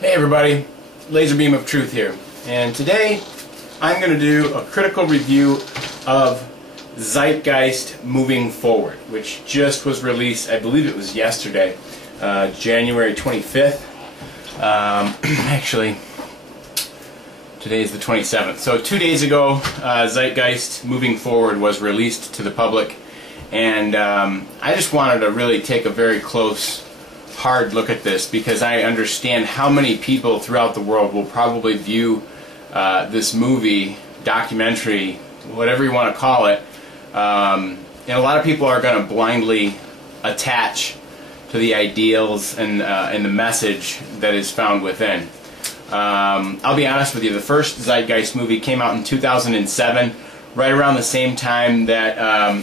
Hey everybody, Laser Beam of Truth here, and today I'm going to do a critical review of Zeitgeist Moving Forward, which just was released, I believe it was yesterday, January 25th. Actually, today is the 27th. So 2 days ago, Zeitgeist Moving Forward was released to the public, and I just wanted to really take a very close, hard look at this because I understand how many people throughout the world will probably view this movie, documentary, whatever you want to call it, and a lot of people are going to blindly attach to the ideals and the message that is found within. I'll be honest with you, the first Zeitgeist movie came out in 2007, right around the same time that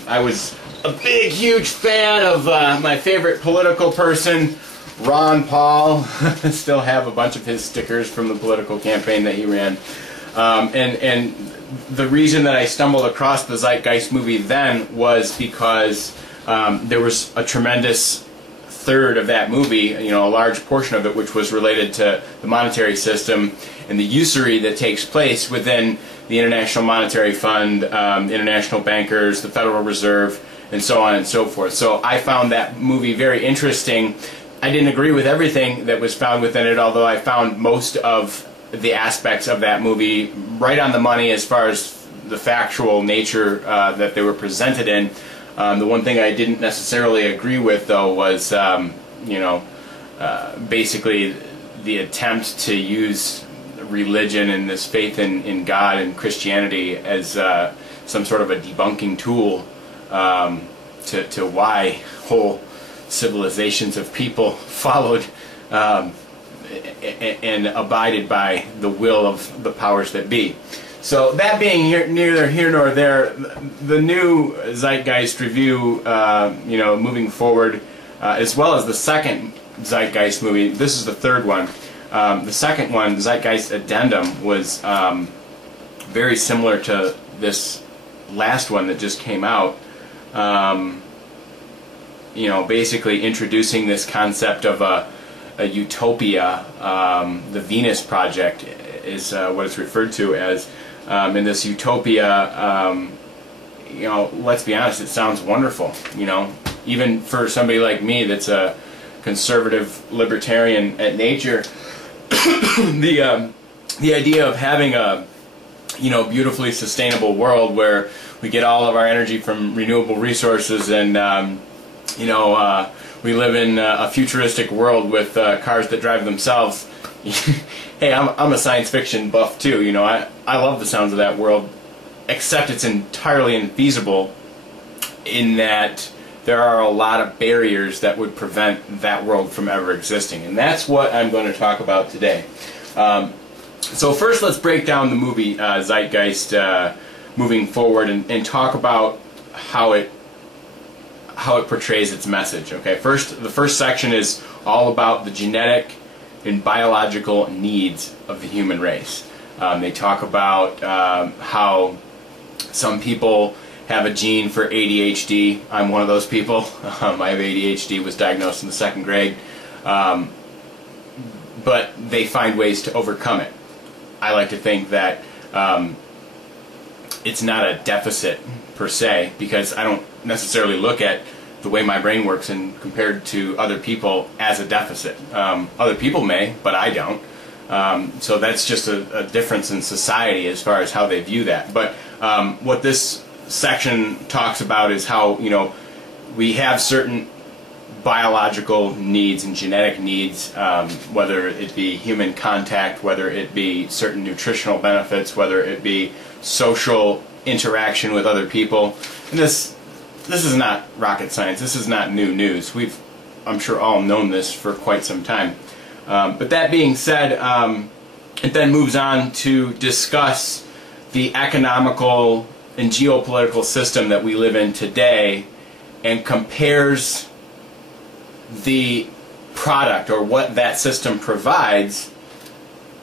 I was a big, huge fan of my favorite political person, Ron Paul. Still have a bunch of his stickers from the political campaign that he ran. And the reason that I stumbled across the Zeitgeist movie then was because there was a tremendous third of that movie, a large portion of it, which was related to the monetary system and the usury that takes place within the International Monetary Fund, international bankers, the Federal Reserve, and so on and so forth. So I found that movie very interesting. I didn't agree with everything that was found within it, although I found most of the aspects of that movie right on the money as far as the factual nature that they were presented in. The one thing I didn't necessarily agree with, though, was basically the attempt to use religion and this faith in God and Christianity as some sort of a debunking tool to why whole civilizations of people followed and abided by the will of the powers that be. So that being neither here nor there, the new Zeitgeist review, moving forward, as well as the second Zeitgeist movie, this is the third one. The second one, Zeitgeist Addendum, was very similar to this last one that just came out. Basically introducing this concept of a utopia. The Venus Project is what it's referred to as. In this utopia, let's be honest, it sounds wonderful. Even for somebody like me that's a conservative libertarian at nature, the idea of having a beautifully sustainable world where we get all of our energy from renewable resources and we live in a futuristic world with cars that drive themselves. Hey, I'm a science fiction buff too. I love the sounds of that world, except it's entirely infeasible in that there are a lot of barriers that would prevent that world from ever existing, and that's what I'm going to talk about today. So first, let's break down the movie Zeitgeist Moving Forward and talk about how it portrays its message. Okay, the first section is all about the genetic and biological needs of the human race. They talk about how some people have a gene for ADHD. I'm one of those people. I have ADHD, was diagnosed in the 2nd grade. But they find ways to overcome it. I like to think that it's not a deficit per se, because I don't necessarily look at the way my brain works and compared to other people as a deficit. Other people may, but I don't. So that's just a difference in society as far as how they view that. But what this section talks about is how we have certain biological needs and genetic needs, whether it be human contact, whether it be certain nutritional benefits, whether it be social interaction with other people. And this is not rocket science. This is not new news. We've, I'm sure, all known this for quite some time. But that being said, it then moves on to discuss the economical and geopolitical system that we live in today and compares the product, or what that system provides,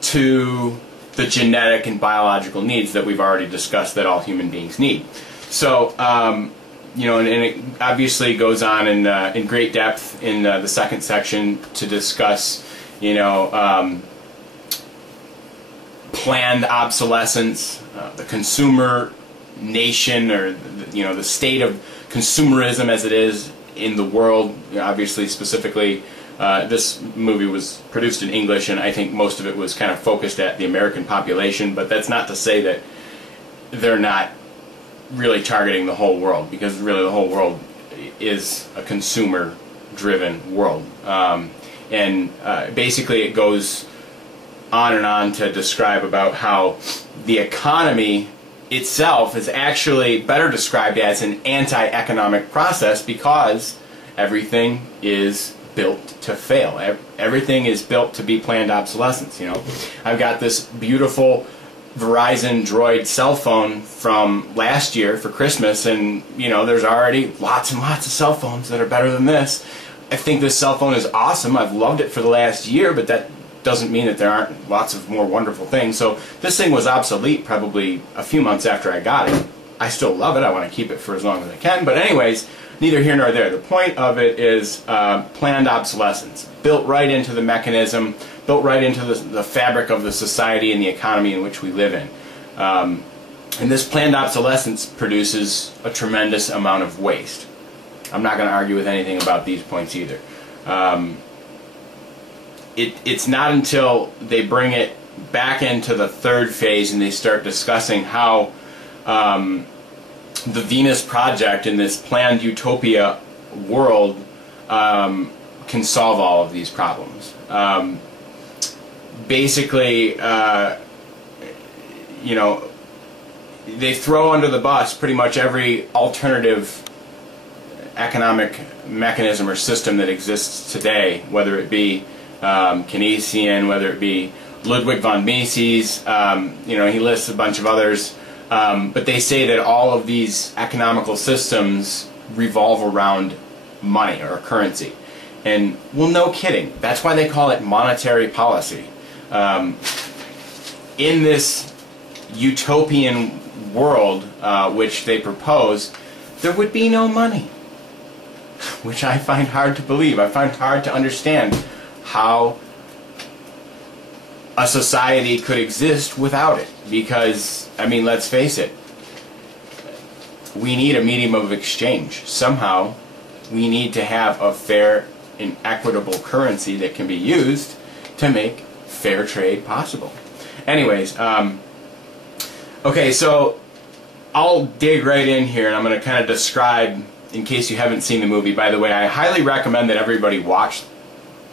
to the genetic and biological needs that we've already discussed that all human beings need. So and it obviously goes on in great depth in the second section to discuss, planned obsolescence, the consumer nation, or the state of consumerism as it is in the world. Obviously, specifically, this movie was produced in English, and I think most of it was kind of focused at the American population, but that's not to say that they're not really targeting the whole world, because really the whole world is a consumer-driven world. Basically it goes on and on to describe about how the economy itself is actually better described as an anti-economic process, because everything is built to fail. Everything is built to be planned obsolescence. I've got this beautiful Verizon Droid cell phone from last year for Christmas, and there's already lots and lots of cell phones that are better than this. I think this cell phone is awesome. I've loved it for the last year, but that doesn't mean that there aren't lots of more wonderful things. So this thing was obsolete probably a few months after I got it. I still love it. I want to keep it for as long as I can. But anyways, neither here nor there. The point of it is planned obsolescence, built right into the mechanism, built right into the fabric of the society and the economy in which we live in. And this planned obsolescence produces a tremendous amount of waste. I'm not going to argue with anything about these points either. It's not until they bring it back into the third phase and they start discussing how the Venus Project in this planned utopia world can solve all of these problems. Basically, they throw under the bus pretty much every alternative economic mechanism or system that exists today, whether it be Keynesian, whether it be Ludwig von Mises, he lists a bunch of others, but they say that all of these economical systems revolve around money or currency. And, well, no kidding. That's why they call it monetary policy. In this utopian world which they propose, there would be no money, which I find hard to believe. I find hard to understand how a society could exist without it, because, I mean, let's face it, we need a medium of exchange. Somehow we need to have a fair and equitable currency that can be used to make fair trade possible. Anyways, okay, so I'll dig right in here, and I'm going to kind of describe, in case you haven't seen the movie. By the way, I highly recommend that everybody watch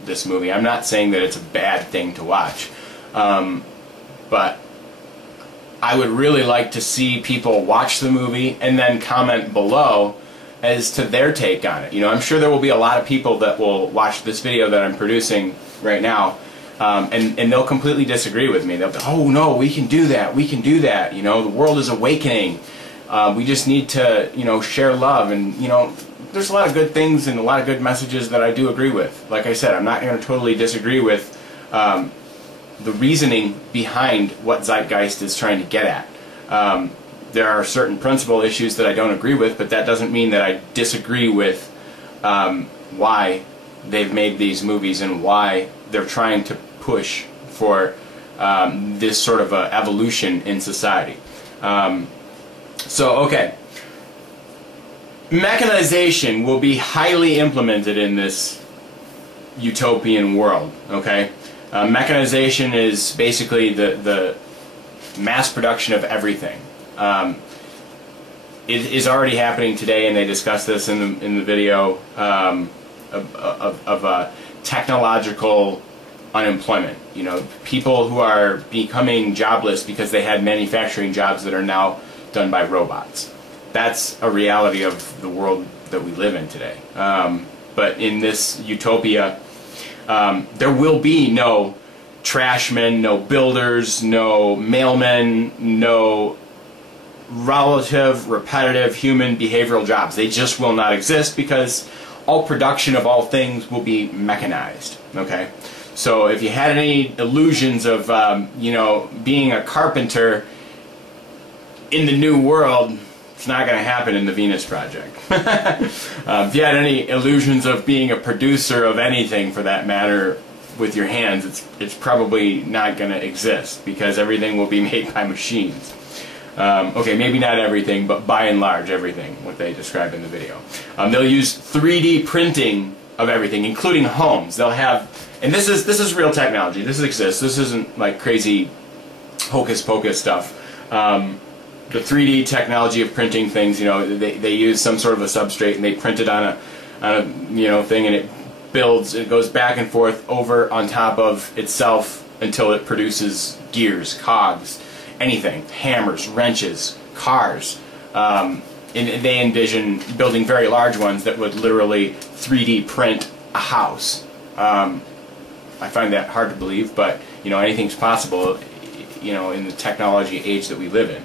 this movie. I'm not saying that it's a bad thing to watch, but I would really like to see people watch the movie and then comment below as to their take on it. I'm sure there will be a lot of people that will watch this video that I'm producing right now, and they'll completely disagree with me. They'll be, oh no, we can do that, we can do that, the world is awakening, we just need to, share love, and, there's a lot of good things and a lot of good messages that I do agree with. Like I said, I'm not going to totally disagree with the reasoning behind what Zeitgeist is trying to get at. There are certain principal issues that I don't agree with, but that doesn't mean that I disagree with why they've made these movies and why they're trying to push for this sort of evolution in society. Okay. Mechanization will be highly implemented in this utopian world, okay? Mechanization is basically the mass production of everything. It is already happening today, and they discuss this in the video of technological unemployment. People who are becoming jobless because they had manufacturing jobs that are now done by robots. That's a reality of the world that we live in today. But in this utopia, there will be no trashmen, no builders, no mailmen, no relative, repetitive human behavioral jobs. They just will not exist, because all production of all things will be mechanized. Okay? So if you had any illusions of, being a carpenter in the new world, it's not going to happen in the Venus Project. If you had any illusions of being a producer of anything, for that matter, with your hands, it's probably not going to exist, because everything will be made by machines. Okay, maybe not everything, but by and large everything, what they described in the video. They'll use 3D printing of everything, including homes. They'll have, and this is real technology. This exists. This isn't like crazy hocus pocus stuff. The 3D technology of printing things, you know, they use some sort of a substrate and they print it on a you know, thing, and it builds, it goes back and forth over on top of itself until it produces gears, cogs, anything, hammers, wrenches, cars. And they envision building very large ones that would literally 3D print a house. I find that hard to believe, but you know, anything's possible, you know, in the technology age that we live in.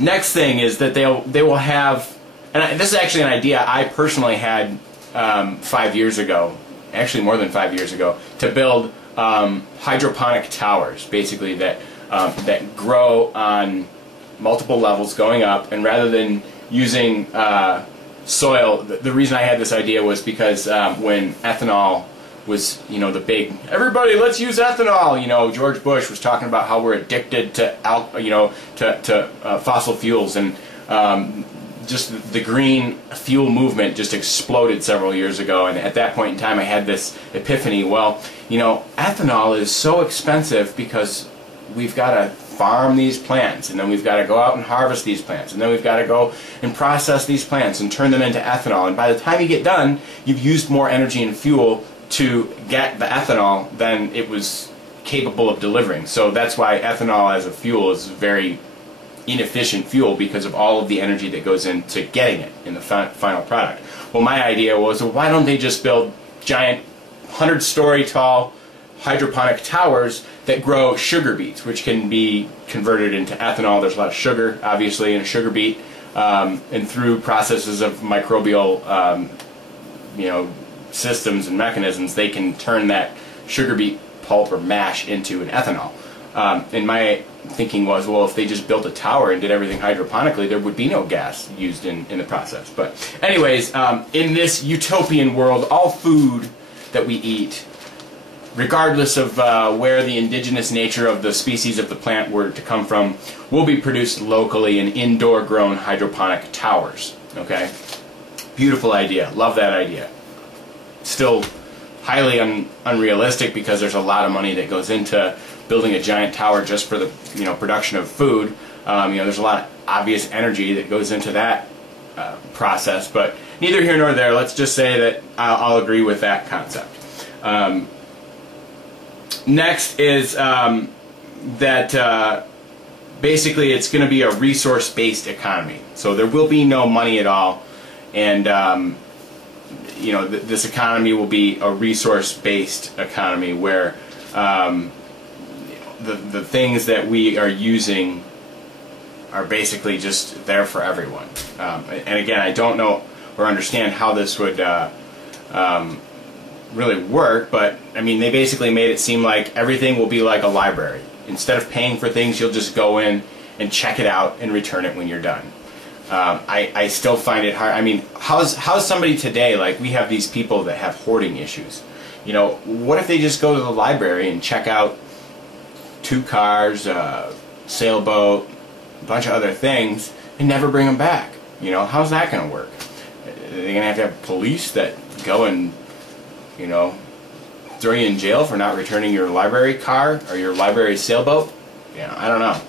Next thing is that they will have, and this is actually an idea I personally had 5 years ago, actually more than 5 years ago, to build hydroponic towers, basically that grow on multiple levels going up, and rather than using soil, the reason I had this idea was because when ethanol was, you know, the big, everybody let's use ethanol, you know, George Bush was talking about how we're addicted to fossil fuels, and just the green fuel movement just exploded several years ago, and at that point in time I had this epiphany. Well, you know, ethanol is so expensive because we've got to farm these plants, and then we've got to go out and harvest these plants, and then we've got to go and process these plants and turn them into ethanol, and by the time you get done you've used more energy and fuel to get the ethanol than it was capable of delivering. So that's why ethanol as a fuel is a very inefficient fuel, because of all of the energy that goes into getting it in the final product. Well, my idea was, well, why don't they just build giant 100-story tall hydroponic towers that grow sugar beets, which can be converted into ethanol. There's a lot of sugar, obviously, in a sugar beet, and through processes of microbial you know, systems and mechanisms, they can turn that sugar beet pulp or mash into an ethanol. And my thinking was, well, if they just built a tower and did everything hydroponically, there would be no gas used in the process. But anyways, in this utopian world, all food that we eat, regardless of where the indigenous nature of the species of the plant were to come from, will be produced locally in indoor grown hydroponic towers. Okay? Beautiful idea. Love that idea. Still highly unrealistic, because there's a lot of money that goes into building a giant tower just for the, you know, production of food. You know, there's a lot of obvious energy that goes into that process, but neither here nor there. Let's just say that I'll agree with that concept. Next is that basically it's going to be a resource-based economy. So there will be no money at all, and you know, this economy will be a resource-based economy where the things that we are using are basically just there for everyone. And again, I don't know or understand how this would really work, but I mean, they basically made it seem like everything will be like a library. Instead of paying for things, you'll just go in and check it out and return it when you're done. I still find it hard. I mean, how's somebody today, like we have these people that have hoarding issues. You know, what if they just go to the library and check out 2 cars, sailboat, a bunch of other things, and never bring them back? You know, how's that going to work? Are they going to have police that go and, you know, throw you in jail for not returning your library car or your library sailboat? You know, I don't know.